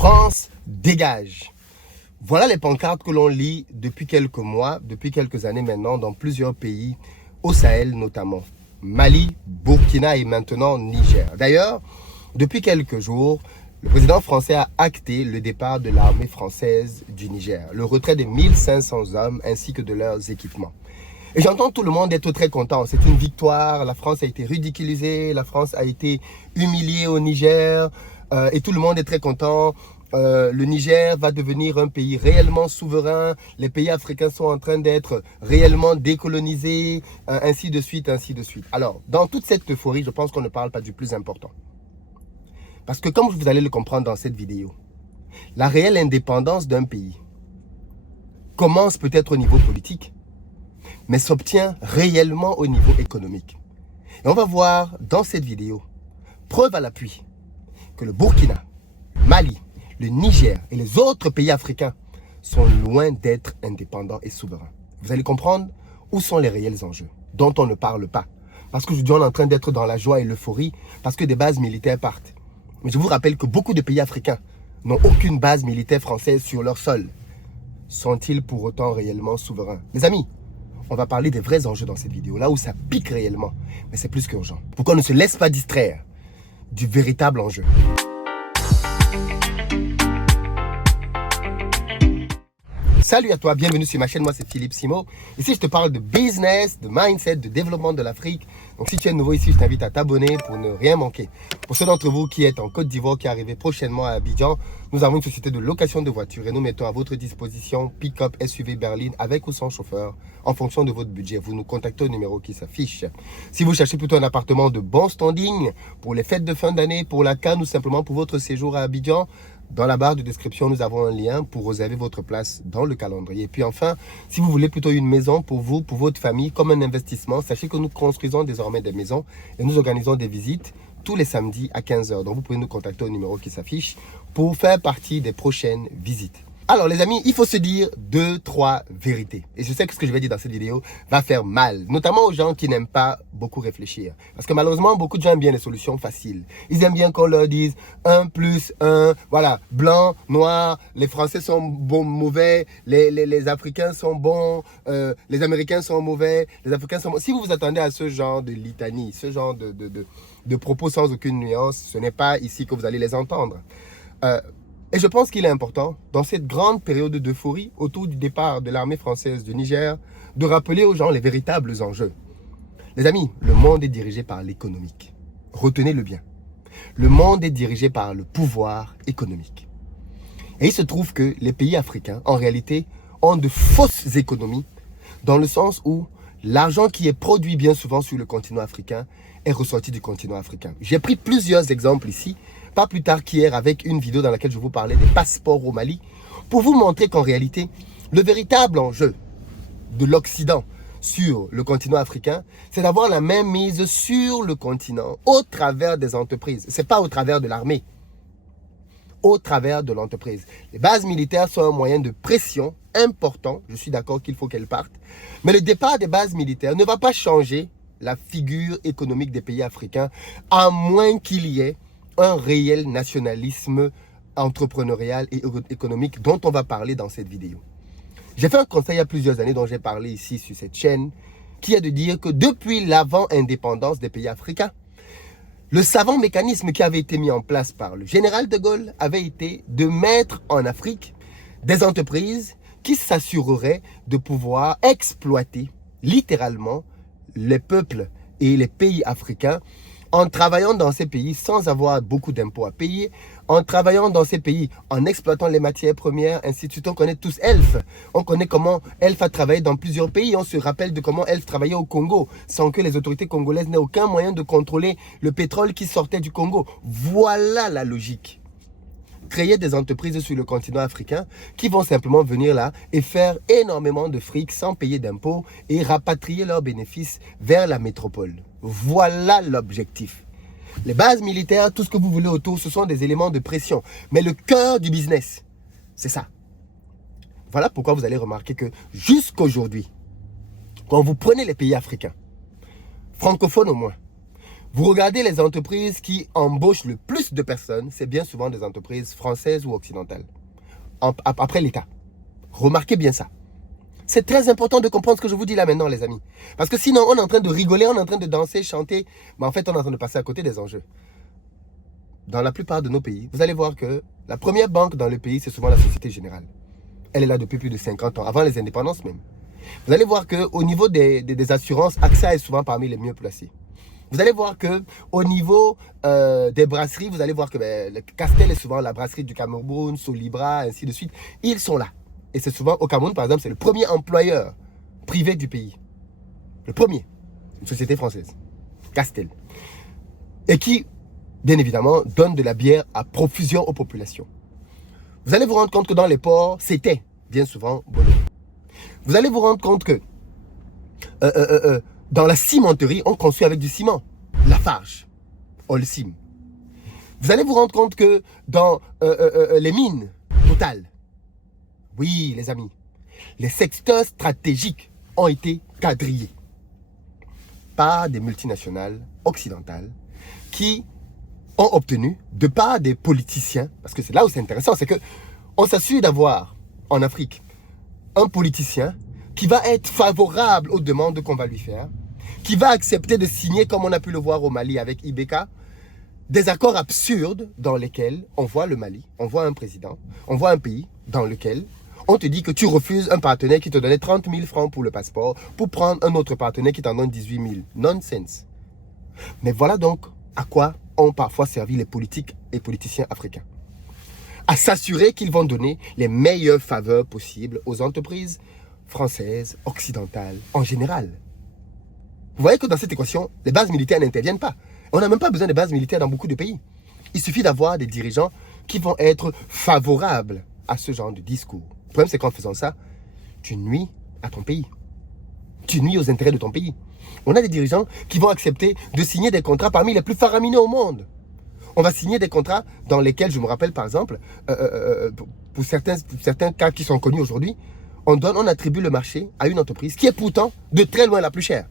France dégage. Voilà les pancartes que l'on lit depuis quelques mois, depuis quelques années maintenant, dans plusieurs pays, au Sahel notamment. Mali, Burkina et maintenant Niger. D'ailleurs, depuis quelques jours, le président français a acté le départ de l'armée française du Niger, le retrait de 1500 hommes ainsi que de leurs équipements. Et j'entends tout le monde être très content. C'est une victoire, la France a été ridiculisée, la France a été humiliée au Niger et tout le monde est très content. Le Niger va devenir un pays réellement souverain, les pays africains sont en train d'être réellement décolonisés, ainsi de suite, ainsi de suite. Alors, dans toute cette euphorie, je pense qu'on ne parle pas du plus important. Parce que comme vous allez le comprendre dans cette vidéo, la réelle indépendance d'un pays commence peut-être au niveau politique, mais s'obtient réellement au niveau économique. Et on va voir dans cette vidéo, preuve à l'appui, que le Burkina, Mali, le Niger et les autres pays africains sont loin d'être indépendants et souverains. Vous allez comprendre où sont les réels enjeux, dont on ne parle pas. Parce qu'aujourd'hui, on est en train d'être dans la joie et l'euphorie, parce que des bases militaires partent. Mais je vous rappelle que beaucoup de pays africains n'ont aucune base militaire française sur leur sol. Sont-ils pour autant réellement souverains? Les amis, on va parler des vrais enjeux dans cette vidéo, là où ça pique réellement. Mais c'est plus qu'urgent. Pourquoi on ne se laisse pas distraire du véritable enjeu? Salut à toi, bienvenue sur ma chaîne, moi c'est Philippe Simo. Ici je te parle de business, de mindset, de développement de l'Afrique. Donc si tu es nouveau ici, je t'invite à t'abonner pour ne rien manquer. Pour ceux d'entre vous qui êtes en Côte d'Ivoire, qui arrivez prochainement à Abidjan, nous avons une société de location de voitures et nous mettons à votre disposition pick-up, SUV berline avec ou sans chauffeur en fonction de votre budget. Vous nous contactez au numéro qui s'affiche. Si vous cherchez plutôt un appartement de bon standing pour les fêtes de fin d'année, pour la CAN ou simplement pour votre séjour à Abidjan, dans la barre de description, nous avons un lien pour réserver votre place dans le calendrier. Et puis enfin, si vous voulez plutôt une maison pour vous, pour votre famille, comme un investissement, sachez que nous construisons désormais des maisons et nous organisons des visites tous les samedis à 15 h. Donc vous pouvez nous contacter au numéro qui s'affiche pour faire partie des prochaines visites. Alors les amis, il faut se dire 2-3 vérités. Et je sais que ce que je vais dire dans cette vidéo va faire mal, notamment aux gens qui n'aiment pas beaucoup réfléchir. Parce que malheureusement, beaucoup de gens aiment bien les solutions faciles. Ils aiment bien qu'on leur dise 1 plus 1, voilà, blanc, noir, les Français sont bons, mauvais, les Africains sont bons, les Américains sont mauvais, les Africains sont bons. Si vous vous attendez à ce genre de litanie, ce genre de propos sans aucune nuance, ce n'est pas ici que vous allez les entendre. Et je pense qu'il est important, dans cette grande période d'euphorie autour du départ de l'armée française du Niger, de rappeler aux gens les véritables enjeux. Les amis, le monde est dirigé par l'économique. Retenez-le bien. Le monde est dirigé par le pouvoir économique. Et il se trouve que les pays africains, en réalité, ont de fausses économies, dans le sens où l'argent qui est produit bien souvent sur le continent africain est ressorti du continent africain. J'ai pris plusieurs exemples ici, pas plus tard qu'hier avec une vidéo dans laquelle je vous parlais des passeports au Mali, pour vous montrer qu'en réalité, le véritable enjeu de l'Occident sur le continent africain, c'est d'avoir la même mise sur le continent au travers des entreprises. Ce n'est pas au travers de l'armée, au travers de l'entreprise. Les bases militaires sont un moyen de pression important, je suis d'accord qu'il faut qu'elles partent, mais le départ des bases militaires ne va pas changer la figure économique des pays africains, à moins qu'il y ait un réel nationalisme entrepreneurial et économique dont on va parler dans cette vidéo. J'ai fait un conseil il y a plusieurs années dont j'ai parlé ici sur cette chaîne, qui est de dire que depuis l'avant-indépendance des pays africains, le savant mécanisme qui avait été mis en place par le général de Gaulle avait été de mettre en Afrique des entreprises qui s'assureraient de pouvoir exploiter littéralement les peuples et les pays africains en travaillant dans ces pays sans avoir beaucoup d'impôts à payer, en travaillant dans ces pays, en exploitant les matières premières, ainsi de suite. On connaît tous Elf. On connaît comment Elf a travaillé dans plusieurs pays. On se rappelle de comment Elf travaillait au Congo, sans que les autorités congolaises n'aient aucun moyen de contrôler le pétrole qui sortait du Congo. Voilà la logique. Créer des entreprises sur le continent africain qui vont simplement venir là et faire énormément de fric sans payer d'impôts et rapatrier leurs bénéfices vers la métropole. Voilà l'objectif. Les bases militaires, tout ce que vous voulez autour, ce sont des éléments de pression. Mais le cœur du business, c'est ça. Voilà pourquoi vous allez remarquer que jusqu'aujourd'hui, quand vous prenez les pays africains, francophones au moins, Vous regardez les entreprises qui embauchent le plus de personnes, c'est bien souvent des entreprises françaises ou occidentales, après l'État. Remarquez bien ça. C'est très important de comprendre ce que je vous dis là maintenant, les amis. Parce que sinon, on est en train de rigoler, on est en train de danser, chanter, mais en fait, on est en train de passer à côté des enjeux. Dans la plupart de nos pays, vous allez voir que la première banque dans le pays, c'est souvent la Société Générale. Elle est là depuis plus de 50 ans, avant les indépendances même. Vous allez voir qu'au niveau des assurances, AXA est souvent parmi les mieux placés. Vous allez voir qu'au niveau des brasseries, vous allez voir que Castel est souvent la brasserie du Cameroun, Solibra, ainsi de suite. Ils sont là. Et c'est souvent au Cameroun, par exemple, c'est le premier employeur privé du pays. Le premier. Une société française. Castel. Et qui, bien évidemment, donne de la bière à profusion aux populations. Vous allez vous rendre compte que dans les ports, c'était bien souvent Bolloré. Vous allez vous rendre compte que dans la cimenterie, on construit avec du ciment. Lafarge, Holcim. Vous allez vous rendre compte que dans les mines, Total. Oui, les amis, les secteurs stratégiques ont été quadrillés par des multinationales occidentales qui ont obtenu, de part des politiciens, parce que c'est là où c'est intéressant, c'est qu'on s'assure d'avoir en Afrique un politicien qui va être favorable aux demandes qu'on va lui faire, qui va accepter de signer, comme on a pu le voir au Mali avec Ibeka, des accords absurdes dans lesquels on voit le Mali, on voit un président, on voit un pays dans lequel on te dit que tu refuses un partenaire qui te donnait 30 000 francs pour le passeport pour prendre un autre partenaire qui t'en donne 18 000. Nonsense. Mais voilà donc à quoi ont parfois servi les politiques et politiciens africains. À s'assurer qu'ils vont donner les meilleures faveurs possibles aux entreprises françaises, occidentales, en général. Vous voyez que dans cette équation, les bases militaires n'interviennent pas. On n'a même pas besoin de bases militaires dans beaucoup de pays. Il suffit d'avoir des dirigeants qui vont être favorables à ce genre de discours. Le problème, c'est qu'en faisant ça, tu nuis à ton pays. Tu nuis aux intérêts de ton pays. On a des dirigeants qui vont accepter de signer des contrats parmi les plus faramineux au monde. On va signer des contrats dans lesquels, je me rappelle par exemple, pour certains cas qui sont connus aujourd'hui, on attribue le marché à une entreprise qui est pourtant de très loin la plus chère.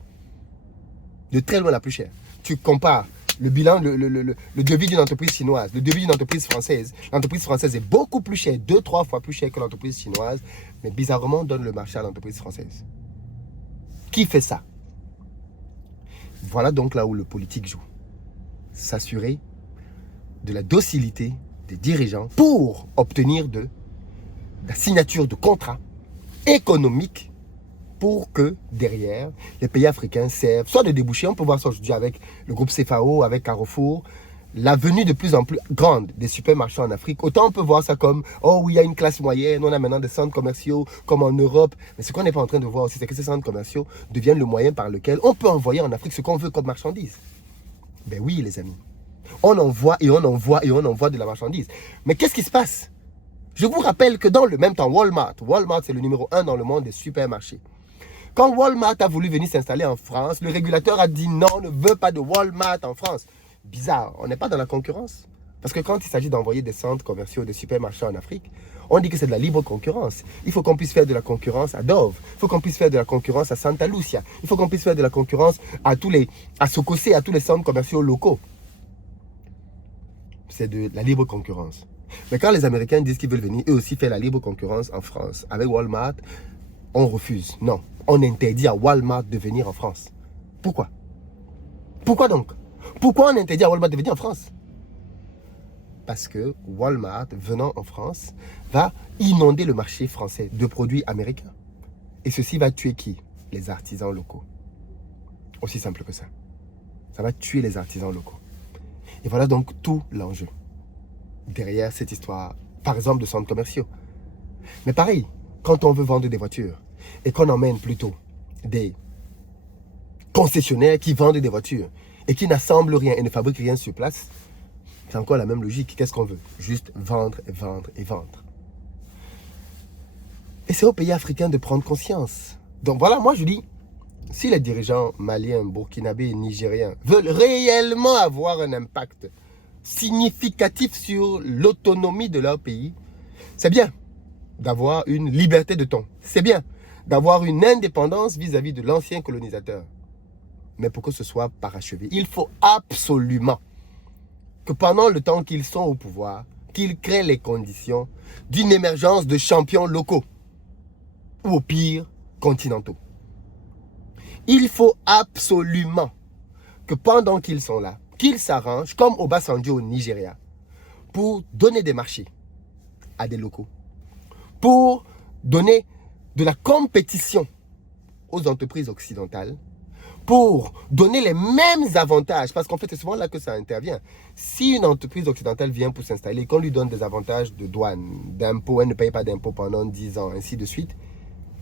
De très loin la plus chère. Tu compares le bilan, le devis d'une entreprise chinoise, le devis d'une entreprise française. L'entreprise française est beaucoup plus chère, 2-3 fois plus chère que l'entreprise chinoise, mais bizarrement, on donne le marché à l'entreprise française. Qui fait ça? Voilà donc là où le politique joue. S'assurer de la docilité des dirigeants pour obtenir de la signature de contrats économiques pour que derrière, les pays africains servent soit de débouchés, on peut voir ça aujourd'hui avec le groupe CFAO, avec Carrefour, la venue de plus en plus grande des supermarchés en Afrique. Autant on peut voir ça comme, oh oui, il y a une classe moyenne, on a maintenant des centres commerciaux comme en Europe. Mais ce qu'on n'est pas en train de voir aussi, c'est que ces centres commerciaux deviennent le moyen par lequel on peut envoyer en Afrique ce qu'on veut comme marchandise. Ben oui, les amis. On envoie et on envoie et on envoie de la marchandise. Mais qu'est-ce qui se passe? Je vous rappelle que dans le même temps, Walmart, c'est le numéro 1 dans le monde des supermarchés. Quand Walmart a voulu venir s'installer en France, le régulateur a dit non, on ne veut pas de Walmart en France. Bizarre, on n'est pas dans la concurrence. Parce que quand il s'agit d'envoyer des centres commerciaux, des supermarchés en Afrique, on dit que c'est de la libre concurrence. Il faut qu'on puisse faire de la concurrence à Dove. Il faut qu'on puisse faire de la concurrence à Santa Lucia. Il faut qu'on puisse faire de la concurrence à Sokosé, à tous les centres commerciaux locaux. C'est de la libre concurrence. Mais quand les Américains disent qu'ils veulent venir eux aussi faire la libre concurrence en France avec Walmart, on refuse. Non, on interdit à Walmart de venir en France. Pourquoi? Pourquoi donc? Pourquoi on interdit à Walmart de venir en France? Parce que Walmart, venant en France, va inonder le marché français de produits américains. Et ceci va tuer qui? Les artisans locaux. Aussi simple que ça. Ça va tuer les artisans locaux. Et voilà donc tout l'enjeu derrière cette histoire, par exemple, de centres commerciaux. Mais pareil, quand on veut vendre des voitures et qu'on emmène plutôt des concessionnaires qui vendent des voitures et qui n'assemblent rien et ne fabriquent rien sur place, c'est encore la même logique. Qu'est-ce qu'on veut? Juste vendre et vendre et vendre. Et c'est aux pays africains de prendre conscience. Donc voilà, moi je dis, si les dirigeants maliens, burkinabés et nigériens veulent réellement avoir un impact significatif sur l'autonomie de leur pays, c'est bien d'avoir une liberté de ton. C'est bien d'avoir une indépendance vis-à-vis de l'ancien colonisateur. mais pour que ce soit parachevé, il faut absolument que pendant le temps qu'ils sont au pouvoir, qu'ils créent les conditions d'une émergence de champions locaux ou au pire, continentaux. Il faut absolument que pendant qu'ils sont là, qu'ils s'arrangent comme Obasanjo au Nigeria pour donner des marchés à des locaux, pour donner de la compétition aux entreprises occidentales, pour donner les mêmes avantages, parce qu'en fait, c'est souvent là que ça intervient. Si une entreprise occidentale vient pour s'installer, qu'on lui donne des avantages de douane, d'impôts, elle ne paye pas d'impôts pendant 10 ans, ainsi de suite,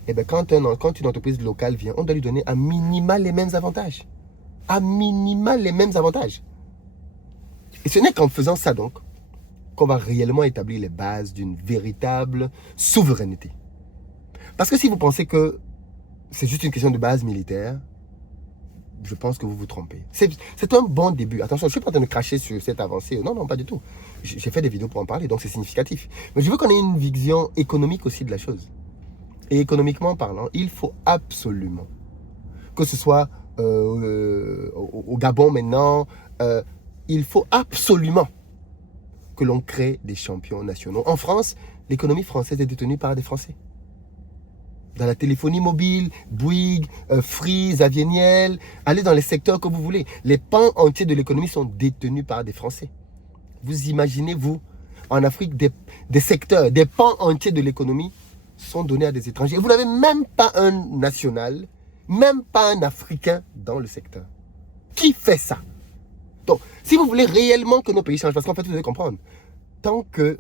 et bien quand une entreprise locale vient, on doit lui donner à minima les mêmes avantages. À minima les mêmes avantages. Et ce n'est qu'en faisant ça donc, qu'on va réellement établir les bases d'une véritable souveraineté. Parce que si vous pensez que c'est juste une question de base militaire, je pense que vous vous trompez. C'est un bon début. Attention, je ne suis pas en train de cracher sur cette avancée. Non, non, pas du tout. J'ai fait des vidéos pour en parler, donc c'est significatif. Mais je veux qu'on ait une vision économique aussi de la chose. Et économiquement parlant, il faut absolument, que ce soit au Gabon maintenant, il faut absolument que l'on crée des champions nationaux. En France, l'économie française est détenue par des Français. Dans la téléphonie mobile, Bouygues, Free, Xavier Niel, allez dans les secteurs que vous voulez. Les pans entiers de l'économie sont détenus par des Français. Vous imaginez, vous, en Afrique, des secteurs, des pans entiers de l'économie sont donnés à des étrangers. Vous n'avez même pas un national, même pas un Africain dans le secteur. Qui fait ça? Donc, si vous voulez réellement que nos pays changent, parce qu'en fait, vous devez comprendre, tant que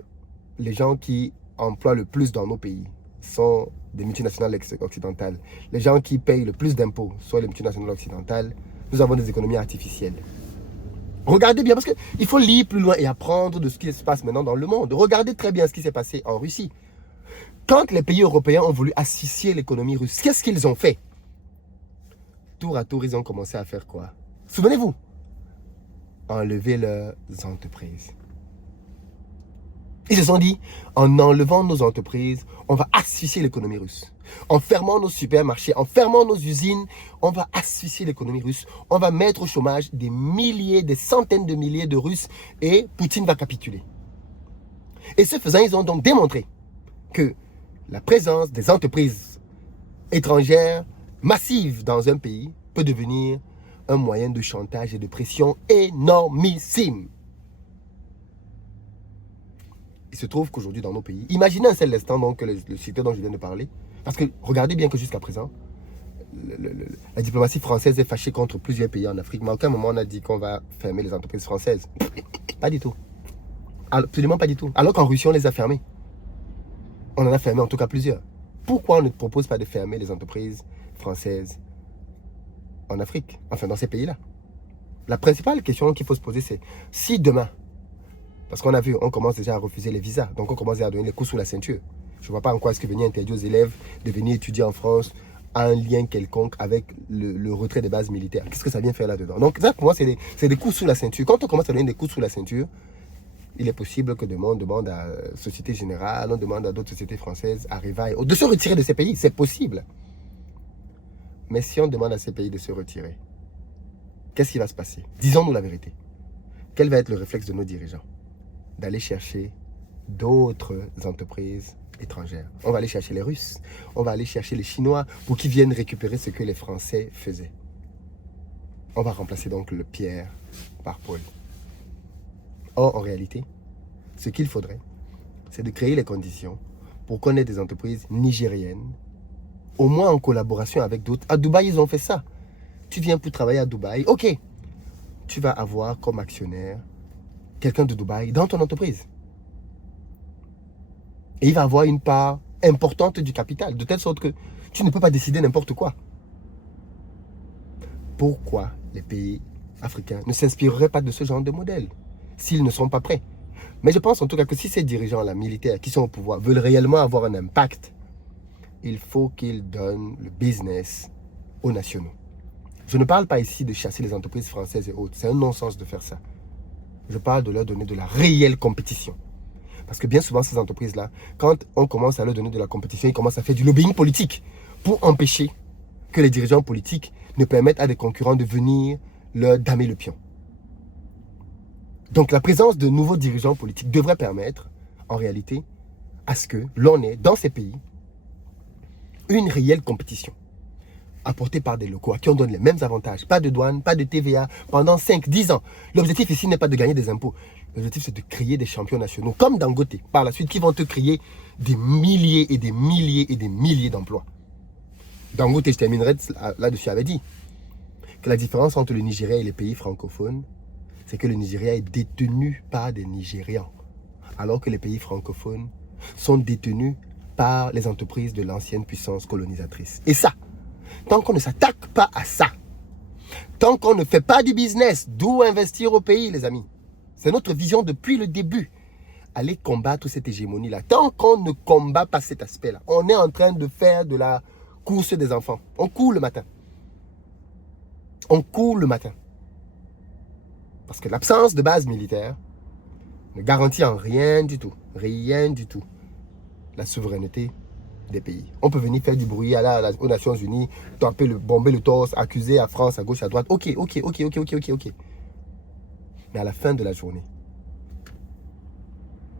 les gens qui emploient le plus dans nos pays sont des multinationales occidentales, les gens qui payent le plus d'impôts sont les multinationales occidentales, nous avons des économies artificielles. Regardez bien, parce qu'il faut lire plus loin et apprendre de ce qui se passe maintenant dans le monde. Regardez très bien ce qui s'est passé en Russie. Quand les pays européens ont voulu asphyxier l'économie russe, qu'est-ce qu'ils ont fait? Tour à tour, ils ont commencé à faire quoi? Souvenez-vous, enlever leurs entreprises. Ils se sont dit, en enlevant nos entreprises, on va asphyxier l'économie russe. En fermant nos supermarchés, en fermant nos usines, on va asphyxier l'économie russe. On va mettre au chômage des milliers, des centaines de milliers de Russes et Poutine va capituler. Et ce faisant, ils ont donc démontré que la présence des entreprises étrangères massives dans un pays peut devenir un moyen de chantage et de pression énormissime. Il se trouve qu'aujourd'hui dans nos pays, imaginez un seul instant donc le secteur dont je viens de parler, parce que regardez bien que jusqu'à présent, la diplomatie française est fâchée contre plusieurs pays en Afrique, mais à aucun moment on a dit qu'on va fermer les entreprises françaises. Pas du tout. Absolument pas du tout. Alors qu'en Russie, on les a fermées. On en a fermé en tout cas plusieurs. Pourquoi on ne propose pas de fermer les entreprises françaises en Afrique, enfin dans ces pays-là? La principale question qu'il faut se poser, c'est si demain, parce qu'on a vu, on commence déjà à refuser les visas, donc on commence à donner les coups sous la ceinture. Je ne vois pas en quoi est-ce que venir interdire aux élèves de venir étudier en France a un lien quelconque avec le retrait des bases militaires. Qu'est-ce que ça vient faire là-dedans? Donc ça, pour moi, c'est des coups sous la ceinture. Quand on commence à donner des coups sous la ceinture, il est possible que demain, on demande à Société Générale, on demande à d'autres sociétés françaises, Arriva, de se retirer de ces pays. C'est possible. Mais si on demande à ces pays de se retirer, qu'est-ce qui va se passer? Disons-nous la vérité. Quel va être le réflexe de nos dirigeants? D'aller chercher d'autres entreprises étrangères. On va aller chercher les Russes, on va aller chercher les Chinois pour qu'ils viennent récupérer ce que les Français faisaient. On va remplacer donc le Pierre par Paul. Or, en réalité, ce qu'il faudrait, c'est de créer les conditions pour qu'on ait des entreprises nigériennes, au moins en collaboration avec d'autres. À Dubaï, ils ont fait ça. Tu viens pour travailler à Dubaï, ok. Tu vas avoir comme actionnaire quelqu'un de Dubaï dans ton entreprise. Et il va avoir une part importante du capital, de telle sorte que tu ne peux pas décider n'importe quoi. Pourquoi les pays africains ne s'inspireraient pas de ce genre de modèle s'ils ne sont pas prêts? Mais je pense en tout cas que si ces dirigeants-là, militaires, qui sont au pouvoir, veulent réellement avoir un impact, il faut qu'ils donnent le business aux nationaux. Je ne parle pas ici de chasser les entreprises françaises et autres. C'est un non-sens de faire ça. Je parle de leur donner de la réelle compétition. Parce que bien souvent, ces entreprises-là, quand on commence à leur donner de la compétition, ils commencent à faire du lobbying politique pour empêcher que les dirigeants politiques ne permettent à des concurrents de venir leur damer le pion. Donc la présence de nouveaux dirigeants politiques devrait permettre, en réalité, à ce que l'on ait dans ces pays une réelle compétition apportée par des locaux à qui on donne les mêmes avantages. Pas de douane, pas de TVA pendant 5-10 ans. L'objectif ici n'est pas de gagner des impôts. L'objectif, c'est de créer des champions nationaux, comme Dangote, par la suite, qui vont te créer des milliers et des milliers et des milliers d'emplois. Dangote, je terminerai là-dessus, avait dit que la différence entre le Nigeria et les pays francophones, c'est que le Nigeria est détenu par des Nigérians, alors que les pays francophones sont détenus par les entreprises de l'ancienne puissance colonisatrice. Et ça, tant qu'on ne s'attaque pas à ça, tant qu'on ne fait pas du business, d'où investir au pays, les amis. C'est notre vision depuis le début. Aller combattre cette hégémonie-là. Tant qu'on ne combat pas cet aspect-là, on est en train de faire de la course des enfants. On court le matin. On court le matin. Parce que l'absence de base militaire ne garantit en rien du tout, la souveraineté des pays. On peut venir faire du bruit aux Nations Unies, bomber le torse, accuser la France à gauche, à droite. Ok. Mais à la fin de la journée,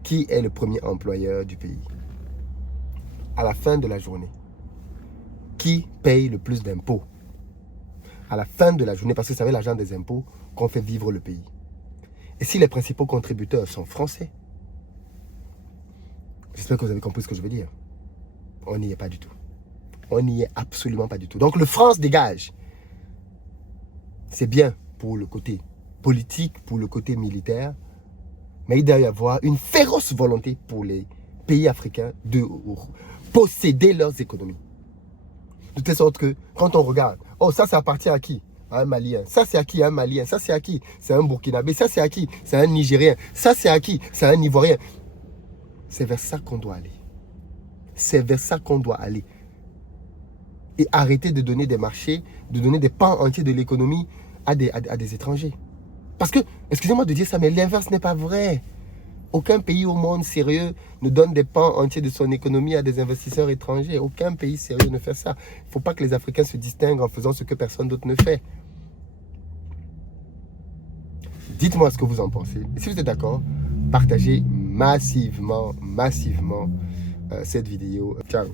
qui est le premier employeur du pays? À la fin de la journée, qui paye le plus d'impôts? À la fin de la journée, parce que c'est avec l'argent des impôts qu'on fait vivre le pays. Et si les principaux contributeurs sont français, j'espère que vous avez compris ce que je veux dire. On n'y est pas du tout. On n'y est absolument pas du tout. Donc le France dégage, c'est bien pour le côté politique, pour le côté militaire, mais il doit y avoir une féroce volonté pour les pays africains de posséder leurs économies. De telle sorte que quand on regarde, oh ça appartient à qui? À un Malien. Ça c'est à qui? À un Malien. Ça c'est à qui? C'est un Burkinabé. Ça c'est à qui? C'est un Nigérien. Ça c'est à qui? C'est un Ivoirien. C'est vers ça qu'on doit aller. C'est vers ça qu'on doit aller. Et arrêter de donner des marchés, de donner des pans entiers de l'économie à des étrangers. Parce que, excusez-moi de dire ça, mais l'inverse n'est pas vrai. Aucun pays au monde sérieux ne donne des pans entiers de son économie à des investisseurs étrangers. Aucun pays sérieux ne fait ça. Il ne faut pas que les Africains se distinguent en faisant ce que personne d'autre ne fait. Dites-moi ce que vous en pensez. Et si vous êtes d'accord, partagez massivement cette vidéo. Ciao.